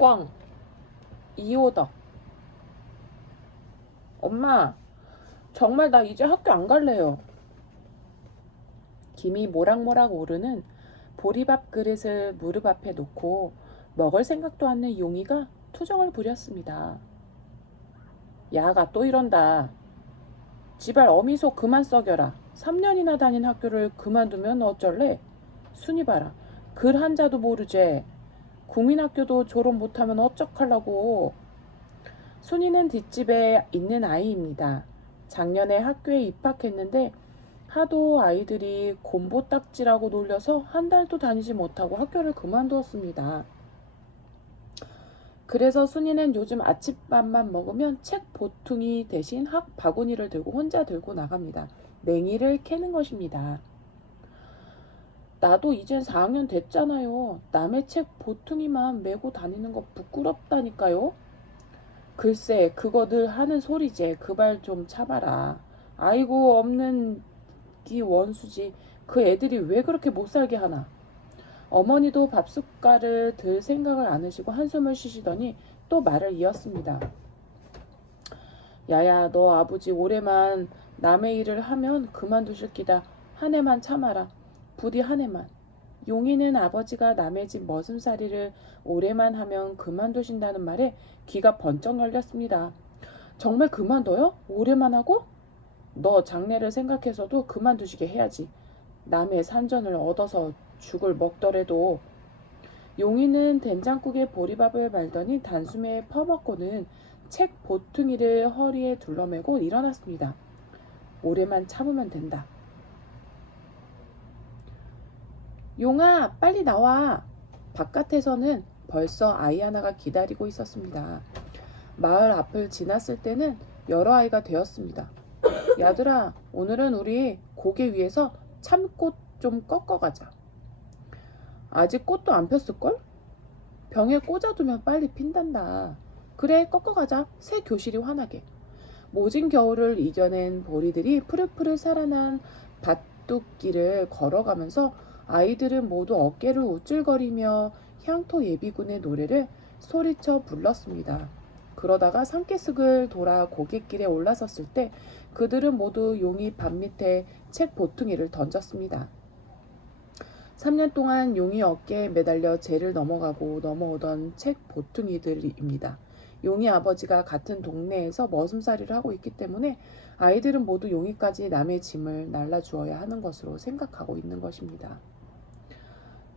꽝 이호덕. 엄마, 정말 나 이제 학교 안 갈래요. 김이 모락모락 오르는 보리밥 그릇을 무릎 앞에 놓고 먹을 생각도 않는 용이가 투정을 부렸습니다. 야가 또 이런다. 지발 어미소 그만 썩여라. 3년이나 다닌 학교를 그만두면 어쩔래? 순이 봐라. 글 한자도 모르제. 국민학교도 졸업 못하면 어쩌할라고. 순이는 뒷집에 있는 아이입니다. 작년에 학교에 입학했는데 하도 아이들이 곰보딱지라고 놀려서 한 달도 다니지 못하고 학교를 그만두었습니다. 그래서 순이는 요즘 아침밥만 먹으면 책 보퉁이 대신 학 바구니를 들고 혼자 들고 나갑니다. 냉이를 캐는 것입니다. 나도 이젠 4학년 됐잖아요. 남의 책 보퉁이만 메고 다니는 거 부끄럽다니까요. 글쎄, 그거 늘 하는 소리제. 그 말 좀 참아라. 아이고, 없는 기 원수지. 그 애들이 왜 그렇게 못 살게 하나. 어머니도 밥숟갈을 들 생각을 안 하시고 한숨을 쉬시더니 또 말을 이었습니다. 야야, 너 아버지 올해만 남의 일을 하면 그만두실 기다. 한 해만 참아라. 부디 한 해만. 용이는 아버지가 남의 집 머슴살이를 올해만 하면 그만두신다는 말에 귀가 번쩍 열렸습니다. 정말 그만둬요? 올해만 하고? 너 장래를 생각해서도 그만두시게 해야지. 남의 산전을 얻어서 죽을 먹더라도. 용이는 된장국에 보리밥을 말더니 단숨에 퍼먹고는 책 보퉁이를 허리에 둘러매고 일어났습니다. 올해만 참으면 된다. 용아, 빨리 나와. 바깥에서는 벌써 아이 하나가 기다리고 있었습니다. 마을 앞을 지났을 때는 여러 아이가 되었습니다. 야들아, 오늘은 우리 고개 위에서 참꽃 좀 꺾어가자. 아직 꽃도 안 폈을걸? 병에 꽂아두면 빨리 핀단다. 그래, 꺾어가자. 새 교실이 환하게. 모진 겨울을 이겨낸 보리들이 푸릇푸릇 살아난 밭둑길을 걸어가면서 아이들은 모두 어깨를 우쭐거리며 향토 예비군의 노래를 소리쳐 불렀습니다. 그러다가 산기슭을 돌아 고갯길에 올라섰을 때 그들은 모두 용이 밭 밑에 책 보퉁이를 던졌습니다. 3년 동안 용이 어깨에 매달려 재를 넘어가고 넘어오던 책 보퉁이들입니다. 용이 아버지가 같은 동네에서 머슴살이를 하고 있기 때문에 아이들은 모두 용이까지 남의 짐을 날라주어야 하는 것으로 생각하고 있는 것입니다.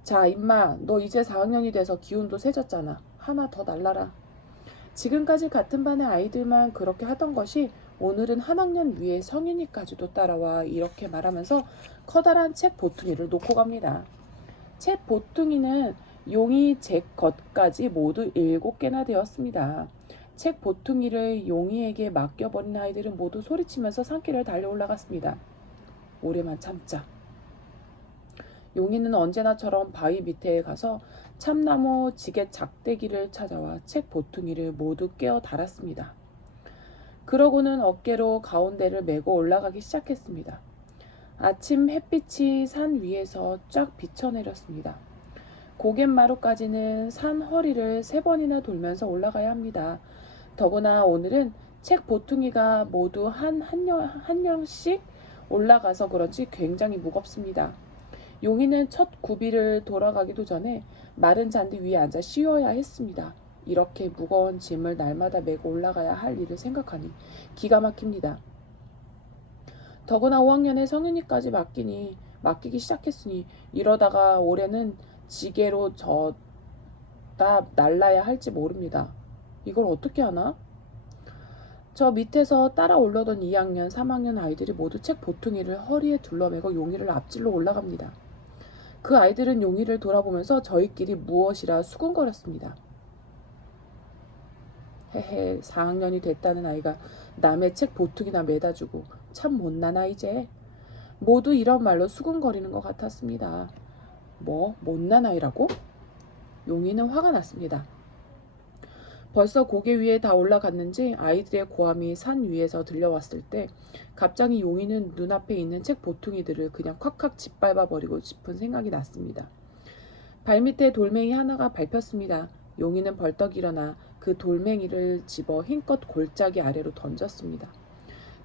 자, 임마, 너 이제 4학년이 돼서 기운도 세졌잖아. 하나 더 날라라. 지금까지 같은 반의 아이들만 그렇게 하던 것이 오늘은 한 학년 위에 성인이까지도 따라와 이렇게 말하면서 커다란 책 보퉁이를 놓고 갑니다. 책 보퉁이는 용이 제 것까지 모두 7개나 되었습니다. 책 보퉁이를 용이에게 맡겨버린 아이들은 모두 소리치면서 산길을 달려 올라갔습니다. 올해만 참자. 용이는 언제나처럼 바위 밑에 가서 참나무 지게 작대기를 찾아와 책 보퉁이를 모두 깨어 달았습니다. 그러고는 어깨로 가운데를 메고 올라가기 시작했습니다. 아침 햇빛이 산 위에서 쫙 비쳐내렸습니다. 고갯마루까지는 산 허리를 3번이나 돌면서 올라가야 합니다. 더구나 오늘은 책 보퉁이가 모두 한 명씩 올라가서 그런지 굉장히 무겁습니다. 용이는 첫 구비를 돌아가기도 전에 마른 잔디 위에 앉아 쉬어야 했습니다. 이렇게 무거운 짐을 날마다 메고 올라가야 할 일을 생각하니 기가 막힙니다. 더구나 5학년에 성윤이까지 맡기기 시작했으니 이러다가 올해는 지게로 져다 날라야 할지 모릅니다. 이걸 어떻게 하나? 저 밑에서 따라 올라오던 2학년, 3학년 아이들이 모두 책 보퉁이를 허리에 둘러매고 용이를 앞질러 올라갑니다. 그 아이들은 용이를 돌아보면서 저희끼리 무엇이라 수군거렸습니다. 헤헤, 4학년이 됐다는 아이가 남의 책 보퉁이나 매다주고 참 못난 아이제. 모두 이런 말로 수군거리는 것 같았습니다. 뭐? 못난 아이라고? 용이는 화가 났습니다. 벌써 고개 위에 다 올라갔는지 아이들의 고함이 산 위에서 들려왔을 때 갑자기 용이는 눈앞에 있는 책 보퉁이들을 그냥 콱콱 짓밟아버리고 싶은 생각이 났습니다. 발밑에 돌멩이 하나가 밟혔습니다. 용이는 벌떡 일어나 그 돌멩이를 집어 힘껏 골짜기 아래로 던졌습니다.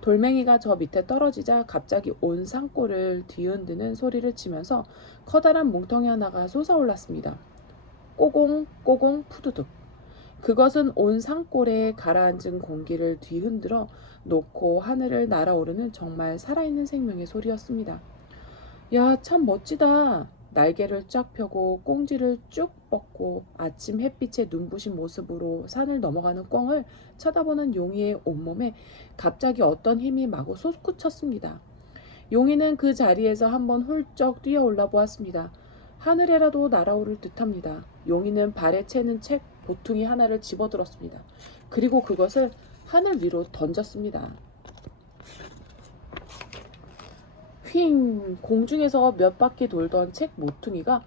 돌멩이가 저 밑에 떨어지자 갑자기 온 산골을 뒤흔드는 소리를 치면서 커다란 뭉텅이 하나가 솟아올랐습니다. 꼬공 꼬공 푸두둑. 그것은 온 산골에 가라앉은 공기를 뒤흔들어 놓고 하늘을 날아오르는 정말 살아있는 생명의 소리였습니다. 야, 참 멋지다. 날개를 쫙 펴고 꽁지를 쭉 뻗고 아침 햇빛에 눈부신 모습으로 산을 넘어가는 꿩을 쳐다보는 용이의 온몸에 갑자기 어떤 힘이 마구 솟구쳤습니다. 용이는 그 자리에서 한번 훌쩍 뛰어 올라 보았습니다. 하늘에라도 날아오를 듯합니다. 용이는 발에 채는 책 보퉁이 하나를 집어들었습니다. 그리고 그것을 하늘 위로 던졌습니다. 휭! 공중에서 몇 바퀴 돌던 책 모퉁이가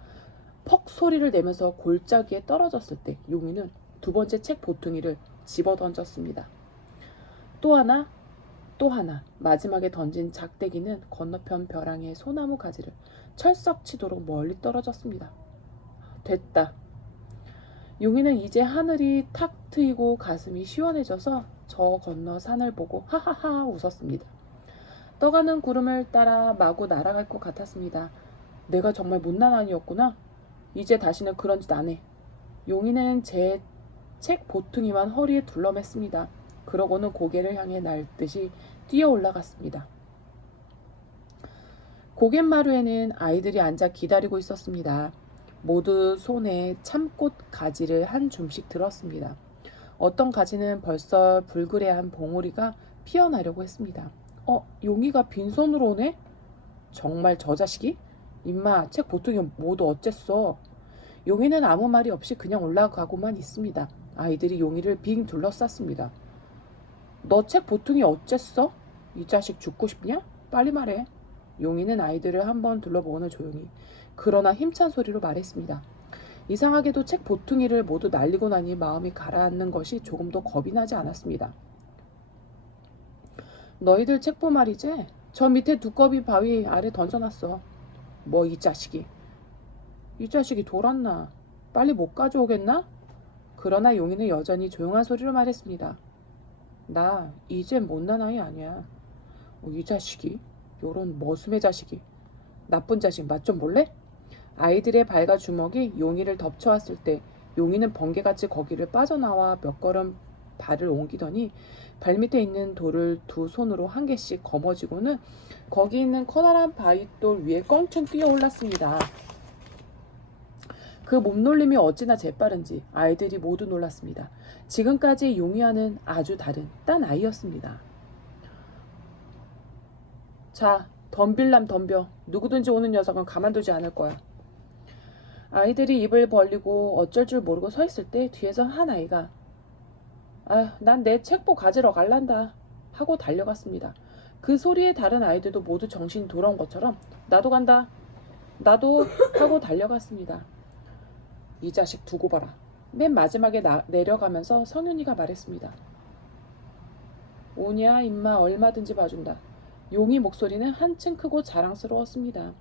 퍽 소리를 내면서 골짜기에 떨어졌을 때 용이는 두 번째 책 보퉁이를 집어 던졌습니다. 또 하나, 또 하나. 마지막에 던진 작대기는 건너편 벼랑의 소나무 가지를 철썩 치도록 멀리 떨어졌습니다. 됐다. 용이는 이제 하늘이 탁 트이고 가슴이 시원해져서 저 건너 산을 보고 하하하 웃었습니다. 떠가는 구름을 따라 마구 날아갈 것 같았습니다. 내가 정말 못난 아이였구나. 이제 다시는 그런 짓 안 해. 용이는 제 책 보퉁이만 허리에 둘러맸습니다. 그러고는 고개를 향해 날듯이 뛰어 올라갔습니다. 고갯마루에는 아이들이 앉아 기다리고 있었습니다. 모두 손에 참꽃 가지를 한 줌씩 들었습니다. 어떤 가지는 벌써 불그레한 봉우리가 피어나려고 했습니다. 용이가 빈손으로 오네? 정말 저 자식이? 임마, 책 보퉁이 모두 어쨌어? 용이는 아무 말이 없이 그냥 올라가고만 있습니다. 아이들이 용이를 빙 둘러쌌습니다. 너 책 보퉁이 어쨌어? 이 자식 죽고 싶냐? 빨리 말해. 용이는 아이들을 한번 둘러보고는 조용히 그러나 힘찬 소리로 말했습니다. 이상하게도 책 보퉁이를 모두 날리고 나니 마음이 가라앉는 것이 조금도 겁이 나지 않았습니다. 너희들 책보 말이지? 저 밑에 두꺼비 바위 아래 던져놨어. 뭐 이 자식이? 이 자식이 돌았나? 빨리 못 가져오겠나? 그러나 용이는 여전히 조용한 소리로 말했습니다. 나 이제 못난 아이 아니야. 이 자식이? 요런 머슴의 자식이. 나쁜 자식 맛 좀 볼래? 아이들의 발과 주먹이 용이를 덮쳐왔을 때 용이는 번개같이 거기를 빠져나와 몇 걸음 발을 옮기더니 발밑에 있는 돌을 두 손으로 한 개씩 거머쥐고는 거기 있는 커다란 바윗돌 위에 껑충 뛰어 올랐습니다. 그 몸놀림이 어찌나 재빠른지 아이들이 모두 놀랐습니다. 지금까지 용이와는 아주 다른 딴 아이였습니다. 자, 덤빌람 덤벼. 누구든지 오는 녀석은 가만두지 않을 거야. 아이들이 입을 벌리고 어쩔 줄 모르고 서 있을 때 뒤에서 한 아이가 난 내 책보 가지러 갈란다 하고 달려갔습니다. 그 소리에 다른 아이들도 모두 정신이 돌아온 것처럼 나도 간다. 나도 하고 달려갔습니다. 이 자식 두고 봐라. 맨 마지막에 내려가면서 성윤이가 말했습니다. 오냐 임마 얼마든지 봐준다. 용이 목소리는 한층 크고 자랑스러웠습니다.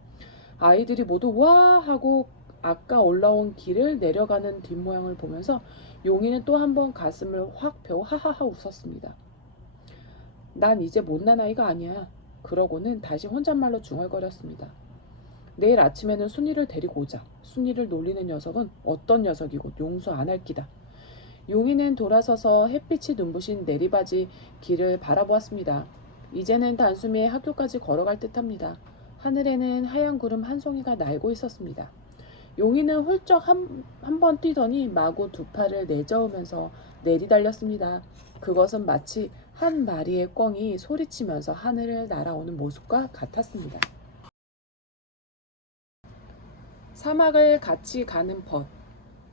아이들이 모두 와 하고 아까 올라온 길을 내려가는 뒷모양을 보면서 용이는 또 한 번 가슴을 확 펴고 하하하 웃었습니다. 난 이제 못난 아이가 아니야. 그러고는 다시 혼잣말로 중얼거렸습니다. 내일 아침에는 순이를 데리고 오자. 순이를 놀리는 녀석은 어떤 녀석이고 용서 안 할 기다. 용이는 돌아서서 햇빛이 눈부신 내리바지 길을 바라보았습니다. 이제는 단숨에 학교까지 걸어갈 듯합니다. 하늘에는 하얀 구름 한 송이가 날고 있었습니다. 용이는 훌쩍 한 번 뛰더니 마구 두 팔을 내저으면서 내리달렸습니다. 그것은 마치 한 마리의 꿩이 소리치면서 하늘을 날아오는 모습과 같았습니다. 사막을 같이 가는 벗,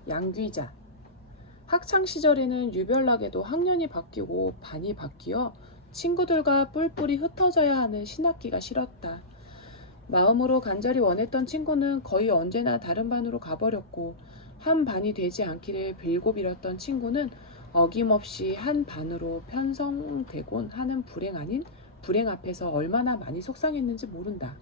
양귀자. 학창시절에는 유별나게도 학년이 바뀌고 반이 바뀌어 친구들과 뿔뿔이 흩어져야 하는 신학기가 싫었다. 마음으로 간절히 원했던 친구는 거의 언제나 다른 반으로 가버렸고 한 반이 되지 않기를 빌고 빌었던 친구는 어김없이 한 반으로 편성되곤 하는 불행 아닌 불행 앞에서 얼마나 많이 속상했는지 모른다.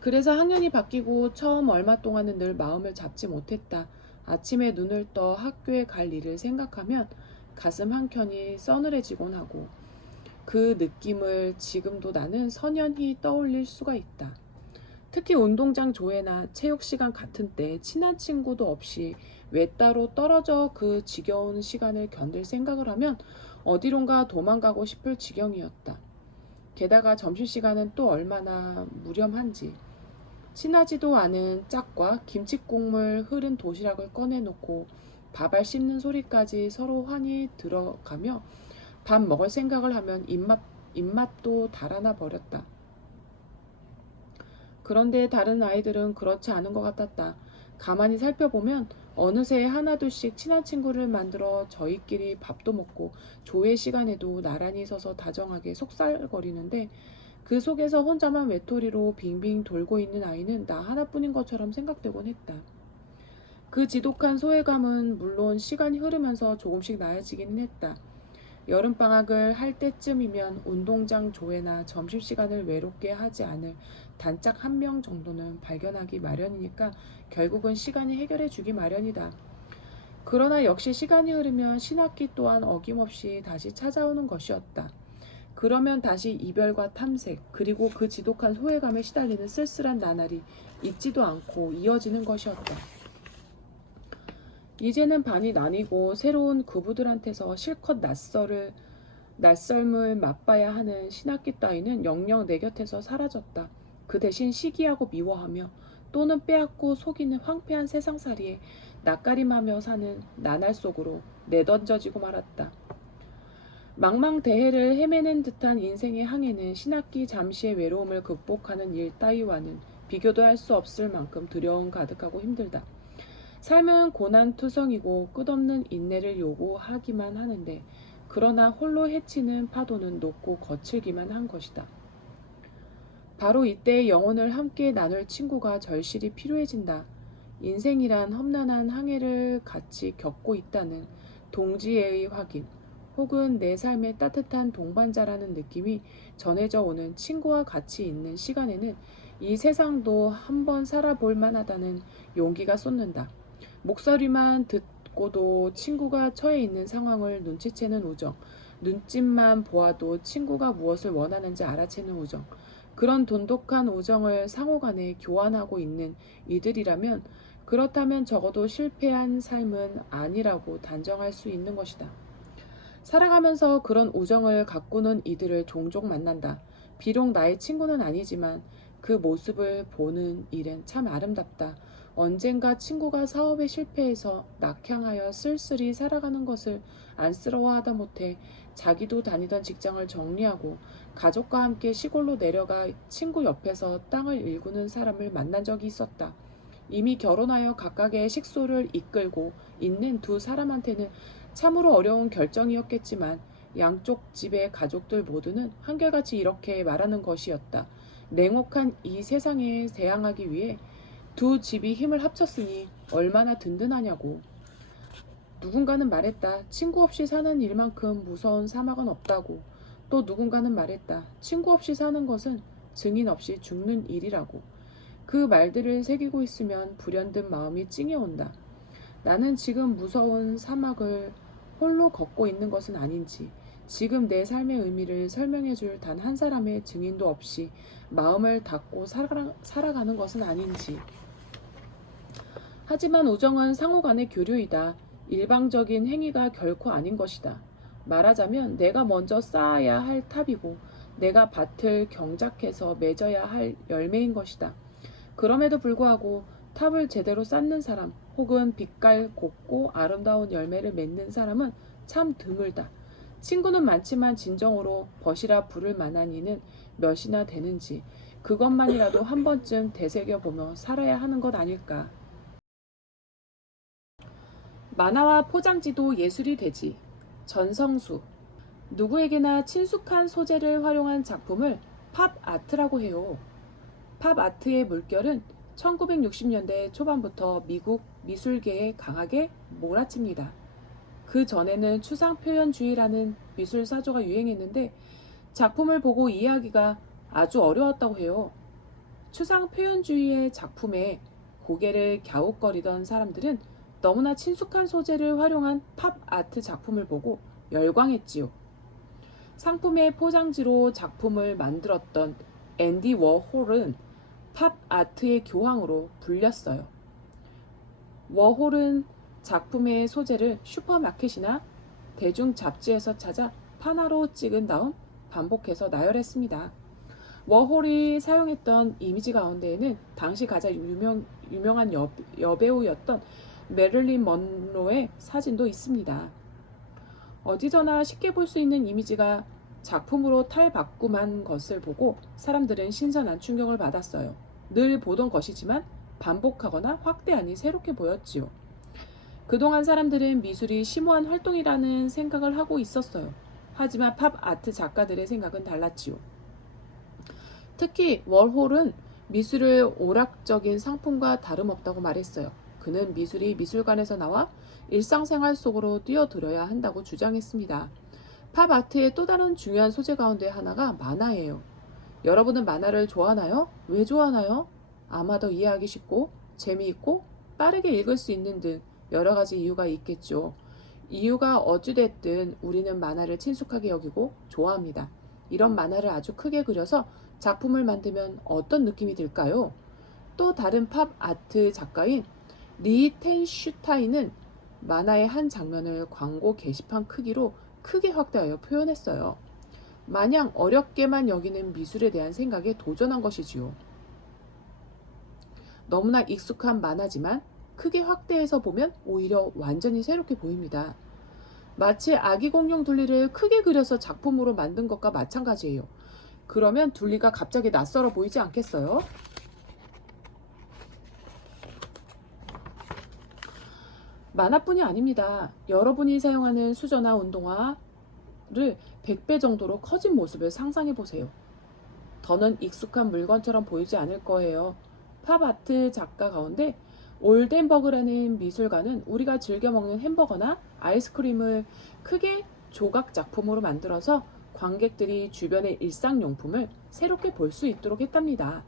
그래서 학년이 바뀌고 처음 얼마 동안은 늘 마음을 잡지 못했다. 아침에 눈을 떠 학교에 갈 일을 생각하면 가슴 한켠이 서늘해지곤 하고 그 느낌을 지금도 나는 선연히 떠올릴 수가 있다. 특히 운동장 조회나 체육 시간 같은 때 친한 친구도 없이 외따로 떨어져 그 지겨운 시간을 견딜 생각을 하면 어디론가 도망가고 싶을 지경이었다. 게다가 점심시간은 또 얼마나 무렴한지. 친하지도 않은 짝과 김치국물 흐른 도시락을 꺼내놓고 밥알 씹는 소리까지 서로 환히 들어가며 밥 먹을 생각을 하면 입맛도 달아나 버렸다. 그런데 다른 아이들은 그렇지 않은 것 같았다. 가만히 살펴보면 어느새 하나둘씩 친한 친구를 만들어 저희끼리 밥도 먹고 조회 시간에도 나란히 서서 다정하게 속살거리는데 그 속에서 혼자만 외톨이로 빙빙 돌고 있는 아이는 나 하나뿐인 것처럼 생각되곤 했다. 그 지독한 소외감은 물론 시간이 흐르면서 조금씩 나아지기는 했다. 여름방학을 할 때쯤이면 운동장 조회나 점심시간을 외롭게 하지 않을 단짝 한 명 정도는 발견하기 마련이니까 결국은 시간이 해결해 주기 마련이다. 그러나 역시 시간이 흐르면 신학기 또한 어김없이 다시 찾아오는 것이었다. 그러면 다시 이별과 탐색, 그리고 그 지독한 소외감에 시달리는 쓸쓸한 나날이 잊지도 않고 이어지는 것이었다. 이제는 반이 나뉘고 새로운 그부들한테서 실컷 낯설음을 맛봐야 하는 신학기 따위는 영영 내 곁에서 사라졌다. 그 대신 시기하고 미워하며 또는 빼앗고 속이는 황폐한 세상살이에 낯가림하며 사는 나날 속으로 내던져지고 말았다. 망망대해를 헤매는 듯한 인생의 항해는 신학기 잠시의 외로움을 극복하는 일 따위와는 비교도 할 수 없을 만큼 두려움 가득하고 힘들다. 삶은 고난투성이고 끝없는 인내를 요구하기만 하는데 그러나 홀로 헤치는 파도는 높고 거칠기만 한 것이다. 바로 이때 영혼을 함께 나눌 친구가 절실히 필요해진다. 인생이란 험난한 항해를 같이 겪고 있다는 동지애의 확인, 혹은 내 삶의 따뜻한 동반자라는 느낌이 전해져 오는 친구와 같이 있는 시간에는 이 세상도 한번 살아볼 만하다는 용기가 솟는다. 목소리만 듣고도 친구가 처해 있는 상황을 눈치채는 우정, 눈짓만 보아도 친구가 무엇을 원하는지 알아채는 우정, 그런 돈독한 우정을 상호간에 교환하고 있는 이들이라면 그렇다면 적어도 실패한 삶은 아니라고 단정할 수 있는 것이다. 살아가면서 그런 우정을 가꾸는 이들을 종종 만난다. 비록 나의 친구는 아니지만 그 모습을 보는 일은 참 아름답다. 언젠가 친구가 사업에 실패해서 낙향하여 쓸쓸히 살아가는 것을 안쓰러워하다 못해 자기도 다니던 직장을 정리하고 가족과 함께 시골로 내려가 친구 옆에서 땅을 일구는 사람을 만난 적이 있었다. 이미 결혼하여 각각의 식소를 이끌고 있는 두 사람한테는 참으로 어려운 결정이었겠지만 양쪽 집의 가족들 모두는 한결같이 이렇게 말하는 것이었다. 냉혹한 이 세상에 대항하기 위해 두 집이 힘을 합쳤으니 얼마나 든든하냐고. 누군가는 말했다. 친구 없이 사는 일만큼 무서운 사막은 없다고. 또 누군가는 말했다. 친구 없이 사는 것은 증인 없이 죽는 일이라고. 그 말들을 새기고 있으면 불현듯 마음이 찡해온다. 나는 지금 무서운 사막을 홀로 걷고 있는 것은 아닌지, 지금 내 삶의 의미를 설명해 줄 단 한 사람의 증인도 없이 마음을 닫고 살아가는 것은 아닌지. 하지만 우정은 상호간의 교류이다. 일방적인 행위가 결코 아닌 것이다. 말하자면 내가 먼저 쌓아야 할 탑이고 내가 밭을 경작해서 맺어야 할 열매인 것이다. 그럼에도 불구하고 탑을 제대로 쌓는 사람 혹은 빛깔 곱고 아름다운 열매를 맺는 사람은 참 드물다. 친구는 많지만 진정으로 벗이라 부를 만한 이는 몇이나 되는지 그것만이라도 한 번쯤 되새겨보며 살아야 하는 것 아닐까. 만화와 포장지도 예술이 되지. 전성수. 누구에게나 친숙한 소재를 활용한 작품을 팝 아트라고 해요. 팝 아트의 물결은 1960년대 초반부터 미국 미술계에 강하게 몰아칩니다. 그 전에는 추상표현주의라는 미술 사조가 유행했는데 작품을 보고 이해하기가 아주 어려웠다고 해요. 추상 표현주의의 작품에 고개를 갸웃거리던 사람들은 너무나 친숙한 소재를 활용한 팝 아트 작품을 보고 열광했지요. 상품의 포장지로 작품을 만들었던 앤디 워홀은 팝 아트의 교황으로 불렸어요. 워홀은 작품의 소재를 슈퍼마켓이나 대중 잡지에서 찾아 판화로 찍은 다음 반복해서 나열했습니다. 워홀이 사용했던 이미지 가운데에는 당시 가장 유명한 여배우였던 메릴린 먼로의 사진도 있습니다. 어디서나 쉽게 볼 수 있는 이미지가 작품으로 탈바꿈한 것을 보고 사람들은 신선한 충격을 받았어요. 늘 보던 것이지만 반복하거나 확대하니 새롭게 보였지요. 그동안 사람들은 미술이 심오한 활동이라는 생각을 하고 있었어요. 하지만 팝 아트 작가들의 생각은 달랐지요. 특히 월홀은 미술을 오락적인 상품과 다름없다고 말했어요. 그는 미술이 미술관에서 나와 일상생활 속으로 뛰어들어야 한다고 주장했습니다. 팝 아트의 또 다른 중요한 소재 가운데 하나가 만화예요. 여러분은 만화를 좋아하나요? 왜 좋아하나요? 아마 더 이해하기 쉽고 재미있고 빠르게 읽을 수 있는 등 여러 가지 이유가 있겠죠. 이유가 어찌됐든 우리는 만화를 친숙하게 여기고 좋아합니다. 이런 만화를 아주 크게 그려서 작품을 만들면 어떤 느낌이 들까요? 또 다른 팝 아트 작가인 리텐슈타인은 만화의 한 장면을 광고 게시판 크기로 크게 확대하여 표현했어요. 마냥 어렵게만 여기는 미술에 대한 생각에 도전한 것이지요. 너무나 익숙한 만화지만 크게 확대해서 보면 오히려 완전히 새롭게 보입니다. 마치 아기 공룡 둘리를 크게 그려서 작품으로 만든 것과 마찬가지예요. 그러면 둘리가 갑자기 낯설어 보이지 않겠어요? 만화뿐이 아닙니다. 여러분이 사용하는 수저나 운동화를 100배 정도로 커진 모습을 상상해 보세요. 더는 익숙한 물건처럼 보이지 않을 거예요. 팝아트 작가 가운데 올덴버그라는 미술가는 우리가 즐겨 먹는 햄버거나 아이스크림을 크게 조각 작품으로 만들어서 관객들이 주변의 일상용품을 새롭게 볼 수 있도록 했답니다.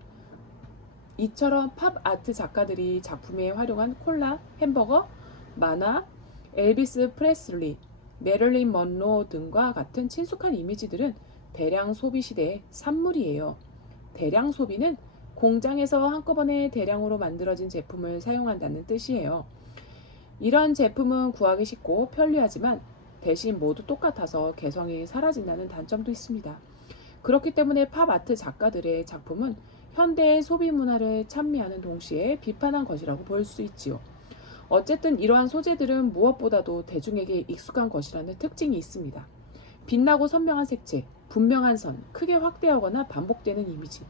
이처럼 팝아트 작가들이 작품에 활용한 콜라, 햄버거, 만화, 엘비스 프레슬리, 메릴린 먼로 등과 같은 친숙한 이미지들은 대량 소비 시대의 산물이에요. 대량 소비는 공장에서 한꺼번에 대량으로 만들어진 제품을 사용한다는 뜻이에요. 이런 제품은 구하기 쉽고 편리하지만 대신 모두 똑같아서 개성이 사라진다는 단점도 있습니다. 그렇기 때문에 팝아트 작가들의 작품은 현대의 소비 문화를 찬미하는 동시에 비판한 것이라고 볼 수 있지요. 어쨌든 이러한 소재들은 무엇보다도 대중에게 익숙한 것이라는 특징이 있습니다. 빛나고 선명한 색채, 분명한 선, 크게 확대하거나 반복되는 이미지,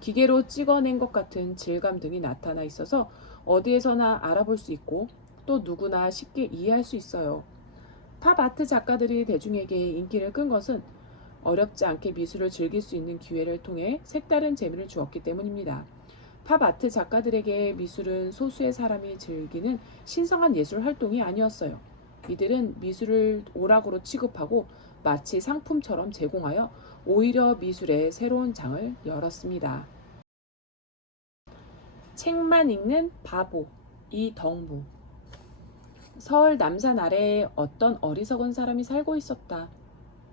기계로 찍어낸 것 같은 질감 등이 나타나 있어서 어디에서나 알아볼 수 있고 또 누구나 쉽게 이해할 수 있어요. 팝아트 작가들이 대중에게 인기를 끈 것은 어렵지 않게 미술을 즐길 수 있는 기회를 통해 색다른 재미를 주었기 때문입니다. 팝아트 작가들에게 미술은 소수의 사람이 즐기는 신성한 예술 활동이 아니었어요. 이들은 미술을 오락으로 취급하고 마치 상품처럼 제공하여 오히려 미술의 새로운 장을 열었습니다. 책만 읽는 바보 이덕무. 서울 남산 아래에 어떤 어리석은 사람이 살고 있었다.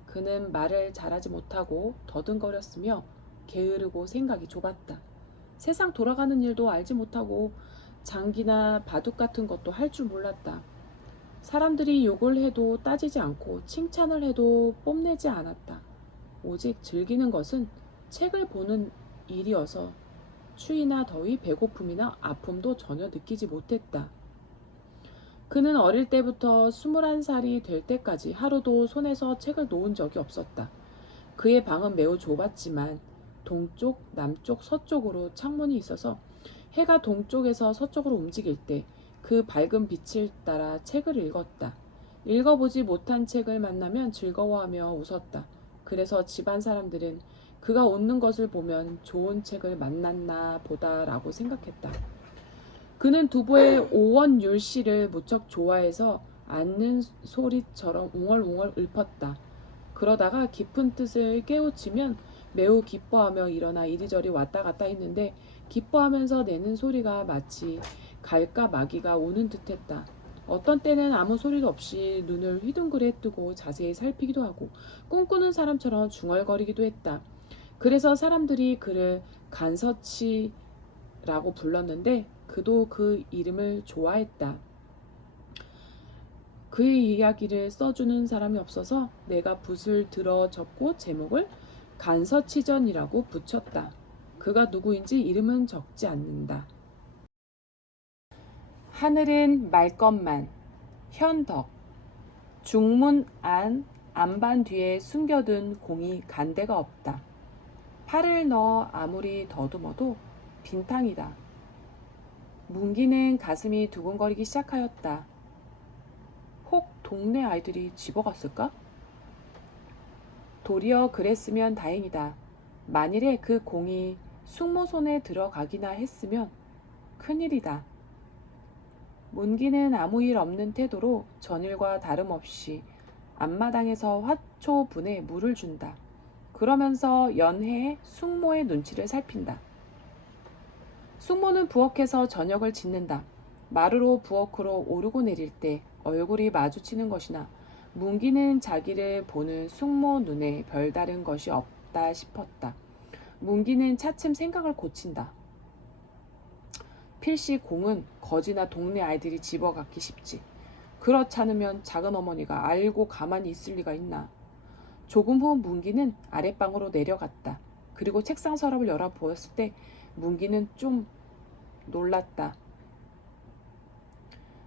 그는 말을 잘하지 못하고 더듬거렸으며 게으르고 생각이 좁았다. 세상 돌아가는 일도 알지 못하고 장기나 바둑 같은 것도 할 줄 몰랐다. 사람들이 욕을 해도 따지지 않고 칭찬을 해도 뽐내지 않았다. 오직 즐기는 것은 책을 보는 일이어서 추위나 더위, 배고픔이나 아픔도 전혀 느끼지 못했다. 그는 어릴 때부터 21살이 될 때까지 하루도 손에서 책을 놓은 적이 없었다. 그의 방은 매우 좁았지만 동쪽, 남쪽, 서쪽으로 창문이 있어서 해가 동쪽에서 서쪽으로 움직일 때 그 밝은 빛을 따라 책을 읽었다. 읽어보지 못한 책을 만나면 즐거워하며 웃었다. 그래서 집안 사람들은 그가 웃는 것을 보면 좋은 책을 만났나 보다라고 생각했다. 그는 두부의 오원율 씨를 무척 좋아해서 앉는 소리처럼 웅얼웅얼 읊었다. 그러다가 깊은 뜻을 깨우치면 매우 기뻐하며 일어나 이리저리 왔다 갔다 했는데 기뻐하면서 내는 소리가 마치 갈까 마귀가 오는 듯했다. 어떤 때는 아무 소리도 없이 눈을 휘둥그레 뜨고 자세히 살피기도 하고 꿈꾸는 사람처럼 중얼거리기도 했다. 그래서 사람들이 그를 간서치라고 불렀는데 그도 그 이름을 좋아했다. 그의 이야기를 써주는 사람이 없어서 내가 붓을 들어 적고 제목을 간서치전이라고 붙였다. 그가 누구인지 이름은 적지 않는다. 하늘은 맑건만 현덕 중문 안 안반 뒤에 숨겨둔 공이 간데가 없다. 팔을 넣어 아무리 더듬어도 빈탕이다. 문기는 가슴이 두근거리기 시작하였다. 혹 동네 아이들이 집어갔을까? 도리어 그랬으면 다행이다. 만일에 그 공이 숙모 손에 들어가기나 했으면 큰일이다. 문기는 아무 일 없는 태도로 전일과 다름없이 앞마당에서 화초분에 물을 준다. 그러면서 연해에 숙모의 눈치를 살핀다. 숙모는 부엌에서 저녁을 짓는다. 마루로 부엌으로 오르고 내릴 때 얼굴이 마주치는 것이나 문기는 자기를 보는 숙모 눈에 별다른 것이 없다 싶었다. 문기는 차츰 생각을 고친다. 필시 공은 거지나 동네 아이들이 집어갖기 쉽지. 그렇지 않으면 작은 어머니가 알고 가만히 있을 리가 있나. 조금 후 문기는 아랫방으로 내려갔다. 그리고 책상 서랍을 열어 보았을 때 문기는 좀 놀랐다.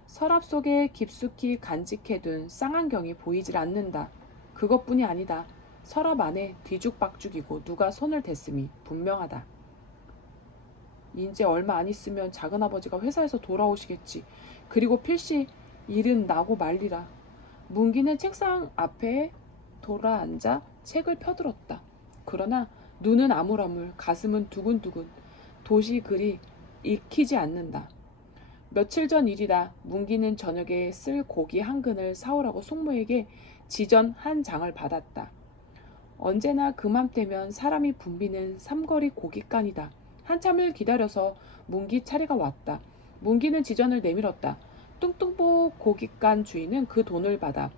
서랍 속에 깊숙이 간직해둔 쌍안경이 보이질 않는다. 그것뿐이 아니다. 서랍 안에 뒤죽박죽이고 누가 손을 댔음이 분명하다. 이제 얼마 안 있으면 작은아버지가 회사에서 돌아오시겠지. 그리고 필시 일은 나고 말리라. 문기는 책상 앞에 돌아앉아 책을 펴들었다. 그러나 눈은 아물아물, 가슴은 두근두근, 도시 그리 익히지 않는다. 며칠 전 일이다. 문기는 저녁에 쓸 고기 한 근을 사오라고 숙모에게 지전 한 장을 받았다. 언제나 그맘때면 사람이 붐비는 삼거리 고깃간이다. 한참을 기다려서 문기 차례가 왔다. 문기는 지전을 내밀었다. 뚱뚱보 고깃간 주인은 그 돈을 받아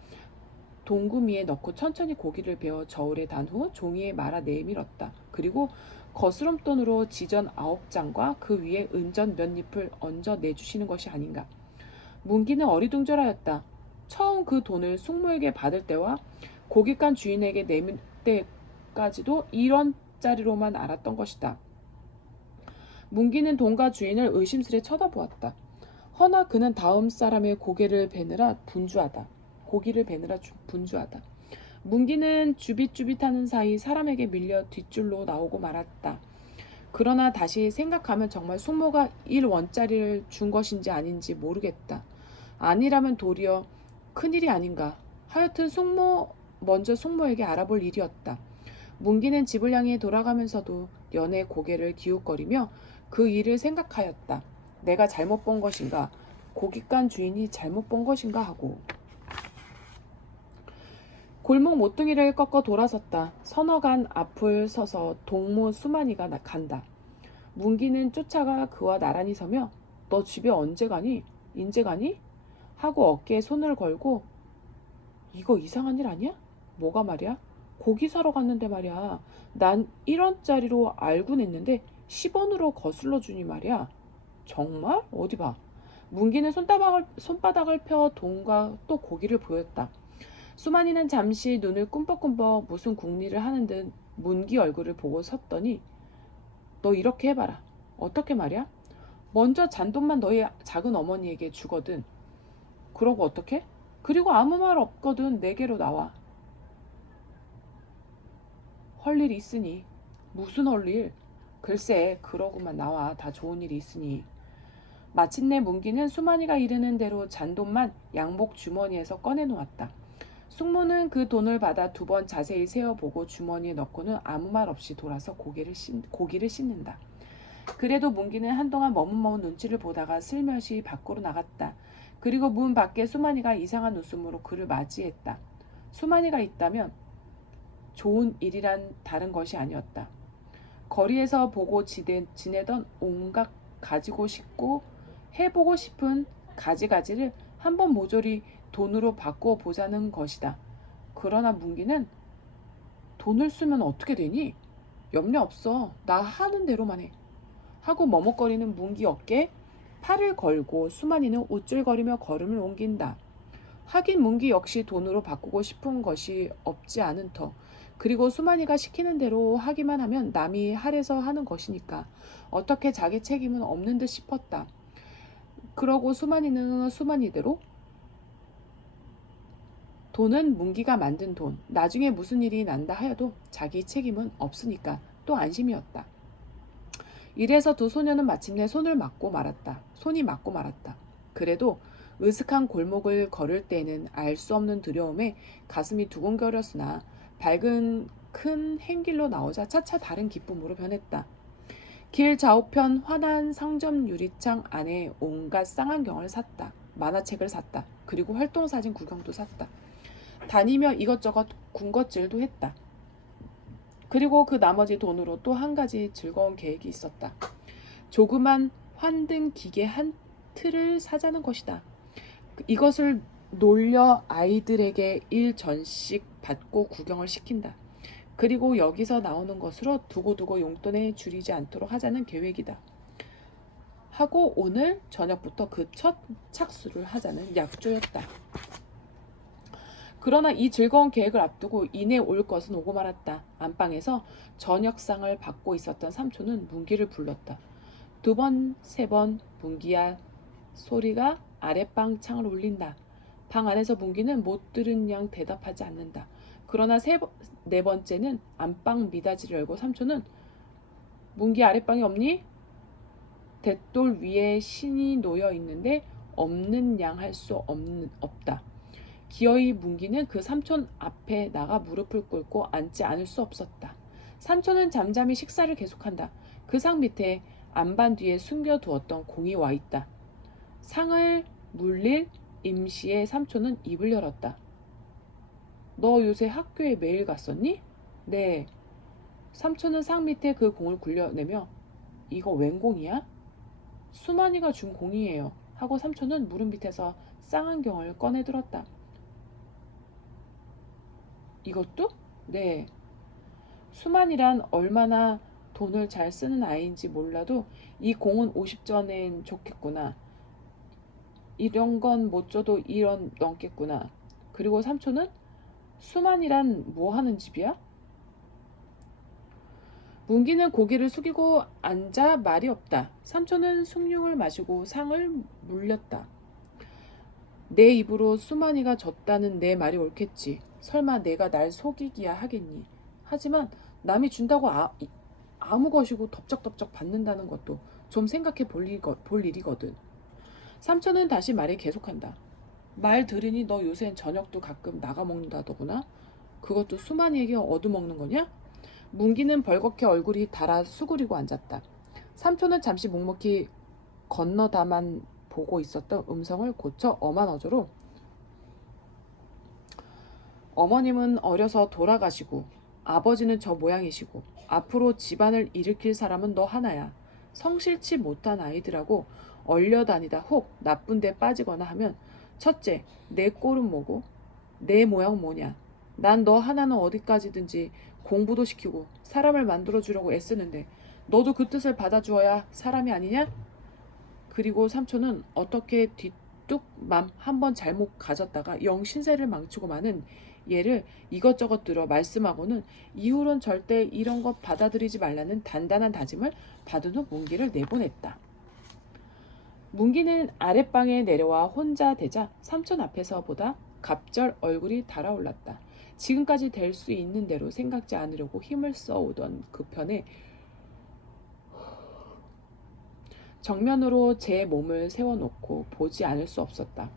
동구미에 넣고 천천히 고기를 베어 저울에 단 후 종이에 말아 내밀었다. 그리고 거스름돈으로 지전 9장과 그 위에 은전 몇 잎을 얹어 내주시는 것이 아닌가. 문기는 어리둥절하였다. 처음 그 돈을 숙모에게 받을 때와 고깃간 주인에게 내밀 때까지도 이런 짜리로만 알았던 것이다. 문기는 돈과 주인을 의심스레 쳐다보았다. 허나 그는 다음 사람의 고기를 베느라 분주하다. 문기는 주빗주빗하는 사이 사람에게 밀려 뒷줄로 나오고 말았다. 그러나 다시 생각하면 정말 숙모가 1원짜리를 준 것인지 아닌지 모르겠다. 아니라면 도리어 큰일이 아닌가. 하여튼 먼저 숙모에게 알아볼 일이었다. 문기는 집을 향해 돌아가면서도 연애 고개를 기웃거리며 그 일을 생각하였다. 내가 잘못 본 것인가? 고깃간 주인이 잘못 본 것인가 하고. 골목 모퉁이를 꺾어 돌아섰다. 서너 간 앞을 서서 동무 수만이가 간다. 문기는 쫓아가 그와 나란히 서며 너 집에 언제 가니? 인제 가니? 하고 어깨에 손을 걸고 이거 이상한 일 아니야? 뭐가 말이야? 고기 사러 갔는데 말이야. 난 1원짜리로 알고 냈는데 10원으로 거슬러 주니 말이야. 정말? 어디 봐. 문기는 손바닥을 펴 돈과 또 고기를 보였다. 수만이는 잠시 눈을 꿈벅꿈벅 무슨 궁리를 하는 듯 문기 얼굴을 보고 섰더니 너 이렇게 해봐라. 어떻게 말이야? 먼저 잔돈만 너희 작은 어머니에게 주거든. 그러고 어떻게? 그리고 아무 말 없거든 내게로 나와. 헐일 있으니. 무슨 헐일? 글쎄 그러고만 나와. 다 좋은 일이 있으니. 마침내 문기는 수만이가 이르는 대로 잔돈만 양복 주머니에서 꺼내놓았다. 숙모는 그 돈을 받아 2번 자세히 세어보고 주머니에 넣고는 아무 말 없이 돌아서 고기를 씻는다. 그래도 문기는 한동안 머뭇머뭇 눈치를 보다가 슬며시 밖으로 나갔다. 그리고 문 밖에 수만이가 이상한 웃음으로 그를 맞이했다. 수만이가 있다면 좋은 일이란 다른 것이 아니었다. 거리에서 보고 지내던 온갖 가지고 싶고 해보고 싶은 가지가지를 한번 모조리 돈으로 바꾸어 보자는 것이다. 그러나 문기는 돈을 쓰면 어떻게 되니? 염려 없어. 나 하는 대로만 해. 하고 머뭇거리는 문기 어깨에 팔을 걸고 수만이는 우쭐거리며 걸음을 옮긴다. 하긴 문기 역시 돈으로 바꾸고 싶은 것이 없지 않은 터. 그리고 수만이가 시키는 대로 하기만 하면 남이 할애서 하는 것이니까 어떻게 자기 책임은 없는 듯 싶었다. 그러고 수만이는 수만이대로 돈은 문기가 만든 돈, 나중에 무슨 일이 난다 하여도 자기 책임은 없으니까 또 안심이었다. 이래서 두 소녀는 마침내 손이 맞고 말았다. 그래도 으슥한 골목을 걸을 때는 알 수 없는 두려움에 가슴이 두근거렸으나 밝은 큰 행길로 나오자 차차 다른 기쁨으로 변했다. 길 좌우편 환한 상점 유리창 안에 온갖 쌍안경을 샀다. 만화책을 샀다. 그리고 활동사진 구경도 샀다. 다니며 이것저것 군것질도 했다. 그리고 그 나머지 돈으로 또 한 가지 즐거운 계획이 있었다. 조그만 환등 기계 한 틀을 사자는 것이다. 이것을 놀려 아이들에게 일전씩 받고 구경을 시킨다. 그리고 여기서 나오는 것으로 두고두고 용돈에 줄이지 않도록 하자는 계획이다. 하고 오늘 저녁부터 그 첫 착수를 하자는 약조였다. 그러나 이 즐거운 계획을 앞두고 이내 올 것은 오고 말았다. 안방에서 저녁상을 받고 있었던 삼촌은 문기를 불렀다. 2번, 3번 문기야 소리가 아랫방 창을 울린다. 방 안에서 문기는 못 들은 양 대답하지 않는다. 그러나 네 번째는 안방 미닫이를 열고 삼촌은 문기 아랫방이 없니? 대돌 위에 신이 놓여 있는데 없는 양 할 수 없다. 기어이 문기는 그 삼촌 앞에 나가 무릎을 꿇고 앉지 않을 수 없었다. 삼촌은 잠잠히 식사를 계속한다. 그 상 밑에 안반 뒤에 숨겨두었던 공이 와 있다. 상을 물릴 임시에 삼촌은 입을 열었다. 너 요새 학교에 매일 갔었니? 네. 삼촌은 상 밑에 그 공을 굴려내며 이거 웬 공이야? 수만이가 준 공이에요. 하고 삼촌은 무릎 밑에서 쌍안경을 꺼내 들었다. 이것도? 네. 수만이란 얼마나 돈을 잘 쓰는 아이인지 몰라도 이 공은 50전엔 좋겠구나. 이런 건 못 줘도 1원 넘겠구나. 그리고 삼촌은 수만이란 뭐 하는 집이야? 문기는 고개를 숙이고 앉아 말이 없다. 삼촌은 숭늉을 마시고 상을 물렸다. 내 입으로 수만이가 줬다는 내 말이 옳겠지. 설마 내가 날 속이기야 하겠니. 하지만 남이 준다고 아무 것이고 덥적덥적 받는다는 것도 좀 생각해 볼 일이거든. 삼촌은 다시 말을 계속한다. 말 들으니 너 요샌 저녁도 가끔 나가 먹는다더구나. 그것도 수만이에게 얻어먹는 거냐? 문기는 벌겋게 얼굴이 달아 수그리고 앉았다. 삼촌은 잠시 묵묵히 건너다만 보고 있었던 음성을 고쳐 엄한 어조로 어머님은 어려서 돌아가시고 아버지는 저 모양이시고 앞으로 집안을 일으킬 사람은 너 하나야. 성실치 못한 아이들하고 얼려다니다 혹 나쁜 데 빠지거나 하면 첫째, 내 꼴은 뭐고 내 모양 뭐냐. 난 너 하나는 어디까지든지 공부도 시키고 사람을 만들어주려고 애쓰는데 너도 그 뜻을 받아주어야 사람이 아니냐? 그리고 삼촌은 어떻게 뒤뚝맘 한번 잘못 가졌다가 영 신세를 망치고 마는 얘를 이것저것 들어 말씀하고는 이후론 절대 이런 것 받아들이지 말라는 단단한 다짐을 받은 후 문기를 내보냈다. 문기는 아랫방에 내려와 혼자 되자 삼촌 앞에서보다 갑절 얼굴이 달아올랐다. 지금까지 될 수 있는 대로 생각지 않으려고 힘을 써오던 그 편에 정면으로 제 몸을 세워놓고 보지 않을 수 없었다.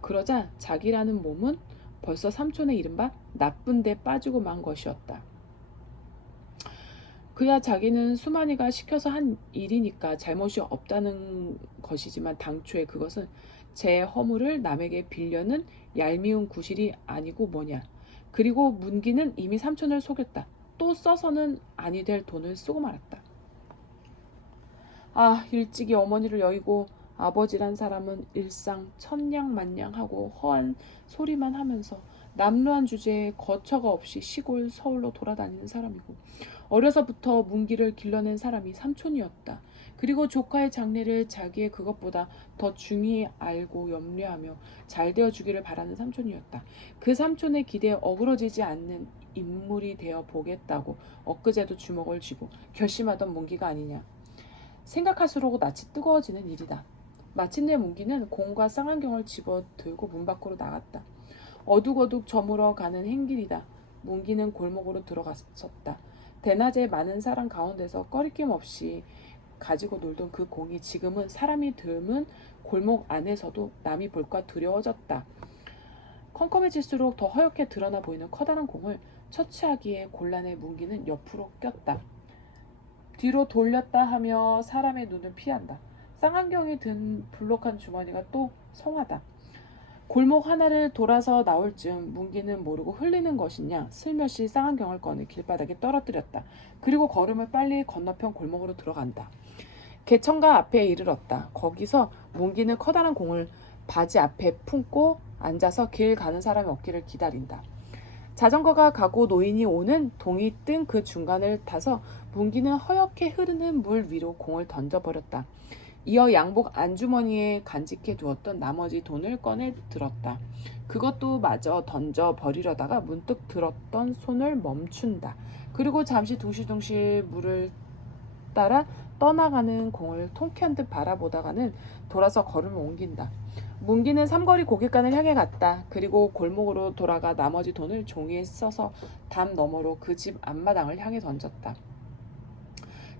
그러자 자기라는 몸은 벌써 삼촌의 이른바 나쁜 데 빠지고 만 것이었다. 그야 자기는 수만이가 시켜서 한 일이니까 잘못이 없다는 것이지만 당초에 그것은 제 허물을 남에게 빌려는 얄미운 구실이 아니고 뭐냐. 그리고 문기는 이미 삼촌을 속였다. 또 써서는 아니 될 돈을 쓰고 말았다. 아, 일찍이 어머니를 여의고 아버지란 사람은 일상 천냥만냥하고 허한 소리만 하면서 남루한 주제에 거처가 없이 시골 서울로 돌아다니는 사람이고, 어려서부터 문기를 길러낸 사람이 삼촌이었다. 그리고 조카의 장래를 자기의 그것보다 더 중히 알고 염려하며 잘 되어주기를 바라는 삼촌이었다. 그 삼촌의 기대에 어그러지지 않는 인물이 되어 보겠다고 엊그제도 주먹을 쥐고 결심하던 문기가 아니냐. 생각할수록 낯이 뜨거워지는 일이다. 마침내 문기는 공과 쌍안경을 집어들고 문 밖으로 나갔다. 어둑어둑 저물어 가는 행길이다. 문기는 골목으로 들어갔었다. 대낮에 많은 사람 가운데서 꺼리낌 없이 가지고 놀던 그 공이 지금은 사람이 드문 골목 안에서도 남이 볼까 두려워졌다. 컴컴해질수록 더 허옇게 드러나 보이는 커다란 공을 처치하기에 곤란해 문기는 옆으로 꼈다. 뒤로 돌렸다 하며 사람의 눈을 피한다. 쌍안경이 든 불록한 주머니가 또 성하다. 골목 하나를 돌아서 나올 즈음 문기는 모르고 흘리는 것이냐 슬며시 쌍안경을 꺼내 길바닥에 떨어뜨렸다. 그리고 걸음을 빨리 건너편 골목으로 들어간다. 개천가 앞에 이르렀다. 거기서 문기는 커다란 공을 바지 앞에 품고 앉아서 길 가는 사람의 없기를 기다린다. 자전거가 가고 노인이 오는 동이 뜬 그 중간을 타서 문기는 허옇게 흐르는 물 위로 공을 던져버렸다. 이어 양복 안주머니에 간직해 두었던 나머지 돈을 꺼내 들었다. 그것도 마저 던져 버리려다가 문득 들었던 손을 멈춘다. 그리고 잠시 둥실둥실 물을 따라 떠나가는 공을 통쾌한 듯 바라보다가는 돌아서 걸음을 옮긴다. 문기는 삼거리 고깃간을 향해 갔다. 그리고 골목으로 돌아가 나머지 돈을 종이에 써서 담 너머로 그 집 앞마당을 향해 던졌다.